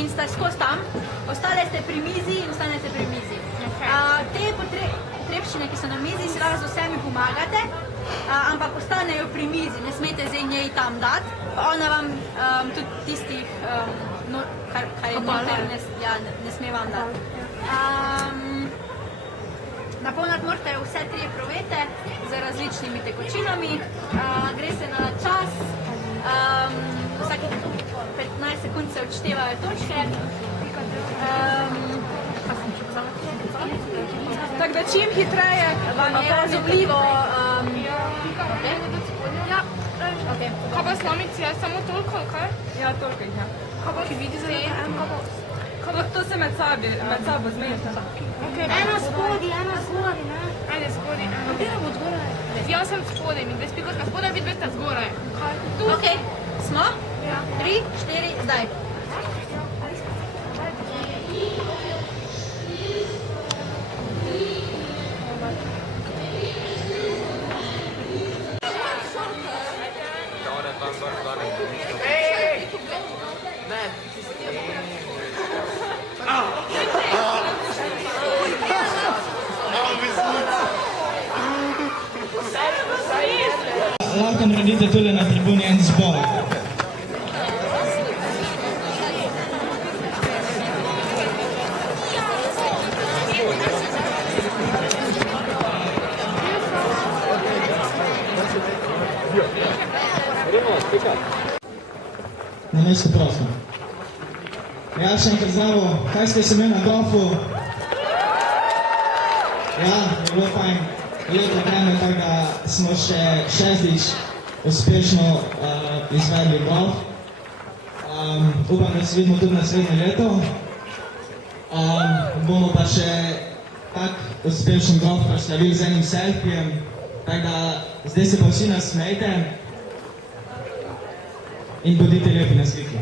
in sta skozi tam, ostale ste pri mizi in ostanete pri mizi. Te potrebščine, ki so na mizi, si lahko z vsemi pomagate, ampak ostanejo pri mizi, ne smete zdaj njej tam dati, pa ona vam tudi tistih, kar je noter, ne sme vam dati. Napolniti morate vse 3 epruvete z različnimi tekočinami, gre se na čas, vsake 15 sekund se odštevajo točke. Tako da čim hitreje vam je razumljivo. Kaj pa slomici, je samo toliko, kaj? Ja, toliko jih je. Kaj pa vidi za eno? To se med sabo zmenite. Ena spodi, ena zgodi, ne? Ajde, spodi. Katera bo zgoraj? Jaz sem spodaj, mi 2 spikotka spodaj, vi 2 sta zgoraj. Ok, smo? 3, 4, zdaj. Lahko naredite tule na tribuni en zbor. Na mesto prosim. Ja, še enkrat zdravo. Kaj ste se imeli na golfu? Ja, je bilo fajn. Leto vreme, tako da smo še 6-dič uspešno izvedli golf. Upam, da se vidimo tudi naslednje leto. Bomo pa še tak uspešen golf proslavili z enim selfijem, tako da zdaj se pa vsi nasmejte in bodite lepi na sliki.